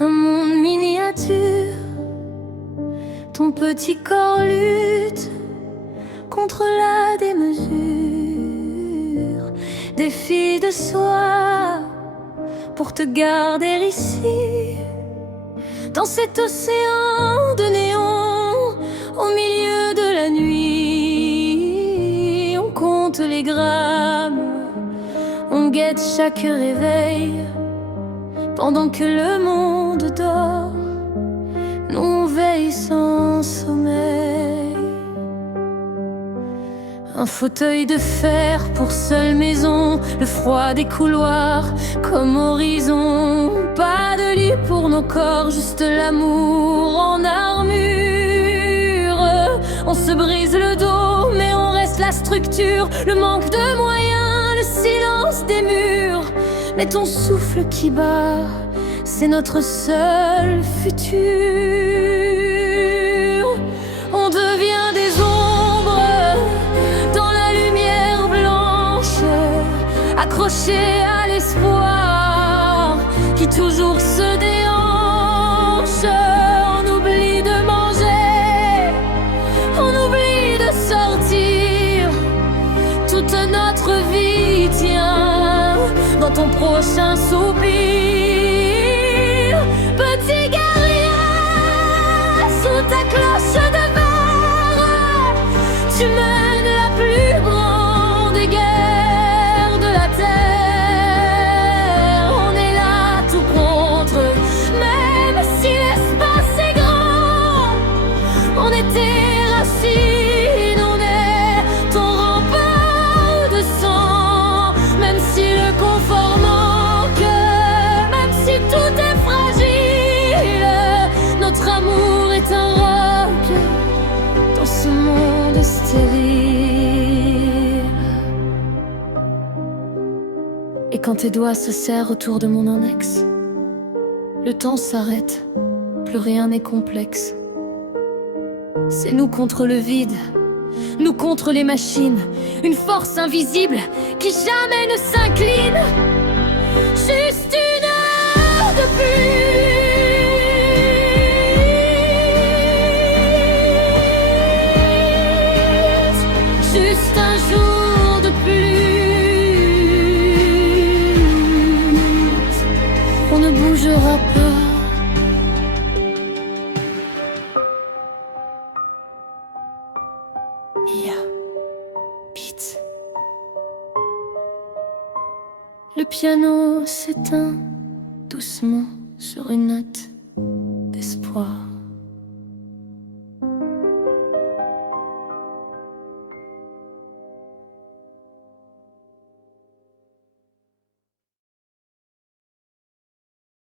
un monde miniature. Ton petit corps lutte contre la démesure. Défi de soi pour te garder ici, dans cet océan de néon, au milieu de la nuit. On compte les grammes, on guette chaque réveil. Pendant que le monde dort, nous on veille sans sommeil. Un fauteuil de fer pour seule maison, le froid des couloirs comme horizon. Pas de lit pour nos corps, juste l'amour en armure. On se brise le dos, mais on reste la structure. Le manque de moyens, le silence des murs. Mais ton souffle qui bat, c'est notre seul futur. On devient des ombres dans la lumière blanche, accrochés à l'espoir qui toujours se déhanche. On oublie de manger, on oublie de sortir. Toute notre vie tient dans ton prochain soupir. Petit guerrier, sous ta cloche de verre, tu mènes la plus grande guerre de la terre. On est là tout contre, même si l'espace est grand. On est tes racines, on est ton rempart de sang. Même si le confort manque, même si tout est fragile, notre amour est un roc dans ce monde stérile. Et quand tes doigts se serrent autour de mon index, le temps s'arrête, plus rien n'est complexe. C'est nous contre le vide, nous contre les machines, une force invisible qui jamais ne s'incline. Juste une heure de plus, juste un jour de plus. On ne bougera pas. Mia Beats. Le piano s'éteint doucement sur une note d'espoir.